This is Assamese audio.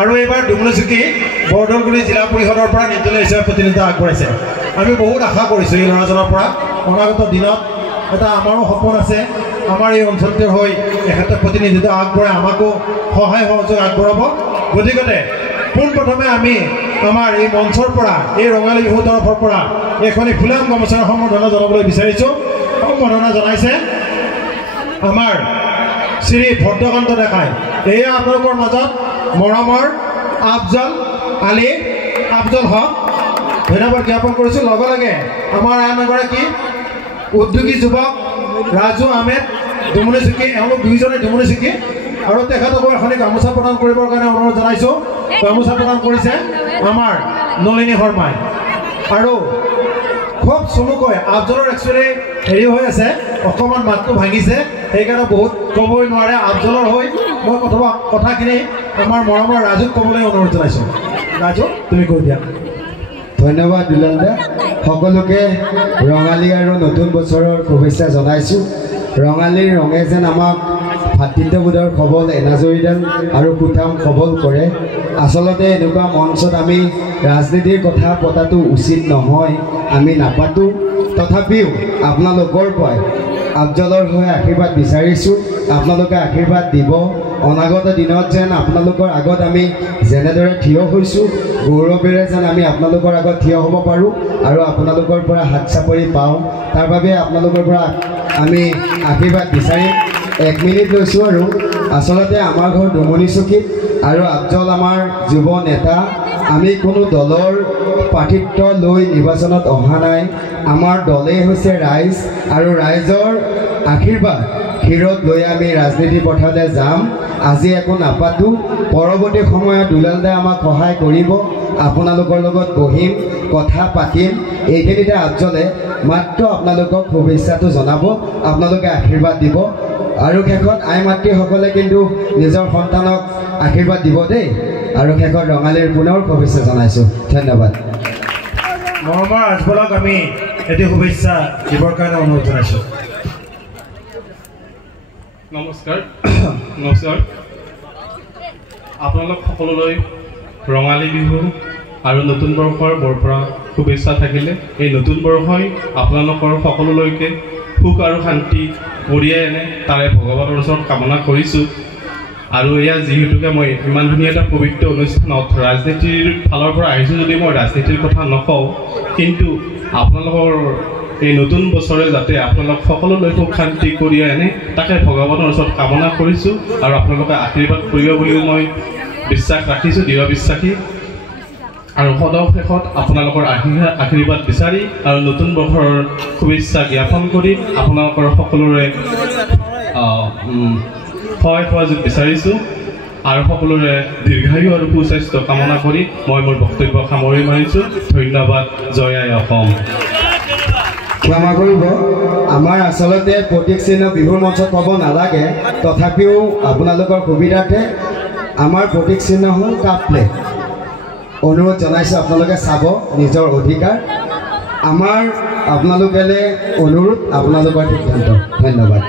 আৰু এইবাৰ ডুমুনিচুকী বৰদলগুৰি জিলা পৰিষদৰ পৰা নিৰ্দলীয় হিচাপে প্ৰতিনিধিত্ব আগবঢ়াইছে। আমি বহুত আশা কৰিছোঁ এই ল'ৰাজনৰ পৰা। অনাগত দিনত এটা আমাৰো সপোন আছে, আমাৰ এই অঞ্চলটোৰ হৈ এখেতে প্ৰতিনিধিত্ব আগবঢ়াই আমাকো সহায় সহযোগ আগবঢ়াব। গতিকে পোনপ্ৰথমে আমি আমাৰ এই মঞ্চৰ পৰা এই ৰঙালী বিহুৰ তৰফৰ পৰা এইখনি ফুলাম গামোচাৰ সম্বৰ্ধনা জনাবলৈ বিচাৰিছোঁ। সম্বৰ্ধনা জনাইছে আমাৰ শ্ৰী ভদ্ৰকান্ত ডেকাই। এয়া আপোনালোকৰ মাজত মৰমৰ আফজল আলী আফজল হক ধন্যবাদ জ্ঞাপন কৰিছোঁ। লগে লগে আমাৰ আন এগৰাকী উদ্যোগী যুৱক ৰাজু আহমেদ ডুমুনিচুকী, এওঁলোক দুইজনে ডুমুনিচুকী, আৰু তেখেতকো এখনি গামোচা প্ৰদান কৰিবৰ কাৰণে অনুৰোধ জনাইছোঁ। গামোচা প্ৰদান কৰিছে আমাৰ নলিনী শৰ্মাই। আৰু খুব চমুকৈ আফজলৰ একচুৱেলি হেৰি হৈ আছে, অকণমান মাতটো ভাঙিছে, সেইকাৰণে বহুত ক'বই নোৱাৰে। আফজলৰ হৈ মই কথাখিনি আমাৰ মৰমৰ ৰাজুক ক'বলৈ অনুৰোধ জনাইছোঁ। ৰাজু, তুমি কৈ দিয়া। ধন্যবাদ দুলাল দা। সকলোকে ৰঙালী আৰু নতুন বছৰৰ শুভেচ্ছা জনাইছোঁ। ৰঙালীৰ ৰঙে যেন আমাক ভাতৃত্ববোধৰ সবল এনাজৰীডাল আৰু সুঠাম সবল কৰে। আচলতে এনেকুৱা মঞ্চত আমি ৰাজনীতিৰ কথা পতাটো উচিত নহয়, আমি নাপাতোঁ। তথাপিও আপোনালোকৰ পৰাই আফজলৰ হৈ আশীৰ্বাদ বিচাৰিছোঁ। আপোনালোকে আশীৰ্বাদ দিব। অনাগত দিনত যেন আপোনালোকৰ আগত আমি যেনেদৰে থিয় হৈছোঁ, গৌৰৱেৰে যেন আমি আপোনালোকৰ আগত থিয় হ'ব পাৰোঁ আৰু আপোনালোকৰ পৰা হাত চাপৰি পাওঁ, তাৰ বাবে আপোনালোকৰ পৰা আমি আশীৰ্বাদ বিচাৰিম। 1 মিনিট লৈছোঁ। আৰু আচলতে আমাৰ ঘৰ ডুমুনিচুকীত আৰু আফজল আমাৰ যুৱ নেতা। আমি কোনো দলৰ প্ৰাৰ্থিত্ব লৈ নিৰ্বাচনত অহা নাই। আমাৰ দলেই হৈছে ৰাইজ, আৰু ৰাইজৰ আশীৰ্বাদ ক্ষীৰত লৈ আমি ৰাজনীতি পথাৰলৈ যাম। আজি একো নাপাতোঁ, পৰৱৰ্তী সময়ত দুলাল দাই আমাক সহায় কৰিব, আপোনালোকৰ লগত বহিম, কথা পাতিম। এইখিনিতে আফজলে মাত্ৰ আপোনালোকক শুভেচ্ছাটো জনাব, আপোনালোকে আশীৰ্বাদ দিব। আৰু শেষত আই মাতৃসকলে কিন্তু নিজৰ সন্তানক আশীৰ্বাদ দিব দেই। আৰু শেষত ৰঙালীৰ পুনৰ শুভেচ্ছা জনাইছোঁ। ধন্যবাদ। মৰমৰ আজবলক আমি এটি শুভেচ্ছা দিবৰ কাৰণে অনুৰোধ জনাইছোঁ। নমস্কাৰ। আপোনালোক সকলোলৈ ৰঙালী বিহু আৰু নতুন বৰ্ষৰ বৰপৰা শুভেচ্ছা থাকিলে। এই নতুন বৰ্ষই আপোনালোকৰ সকলোলৈকে সুখ আৰু শান্তি কঢ়িয়াই আনে, তাৰে ভগৱানৰ ওচৰত কামনা কৰিছোঁ। আৰু এয়া যিহেতুকে মই ইমান ধুনীয়া এটা পবিত্ৰ অনুষ্ঠানত ৰাজনীতিৰ ফালৰ পৰা আহিছোঁ, যদি মই ৰাজনীতিৰ কথা নকওঁ, কিন্তু আপোনালোকৰ এই নতুন বছৰে যাতে আপোনালোক সকলোলৈ সুখ শান্তি কঢ়িয়াই আনে, তাকে ভগৱানৰ ওচৰত কামনা কৰিছোঁ। আৰু আপোনালোকে আশীৰ্বাদ কৰিব বুলিও মই বিশ্বাস ৰাখিছোঁ, দৃঢ় বিশ্বাসী। আৰু সদৌ শেষত আপোনালোকৰ আশীৰ্বাদ বিচাৰি আৰু নতুন বৰ্ষৰ শুভেচ্ছা জ্ঞাপন কৰি আপোনালোকৰ সকলোৰে সহায় সহযোগ বিচাৰিছোঁ। আৰু সকলোৰে দীৰ্ঘায়ু আৰু সুস্বাস্থ্য কামনা কৰি মই মোৰ বক্তব্য সামৰি মাৰিছোঁ। ধন্যবাদ। জয় আই অসম। ক্ষমা কৰিব, আমাৰ আচলতে প্ৰতীক চিহ্ন বিহুৰ মঞ্চত ক'ব নালাগে, তথাপিও আপোনালোকৰ সুবিধাৰ্থে আমাৰ প্ৰতীক চিহ্ন হ'ল কাপ প্লেট। অনুৰোধ জনাইছোঁ আপোনালোকে চাব, নিজৰ অধিকাৰ। আমাৰ আপোনালোকেলৈ অনুৰোধ, আপোনালোকৰ সিদ্ধান্ত। ধন্যবাদ।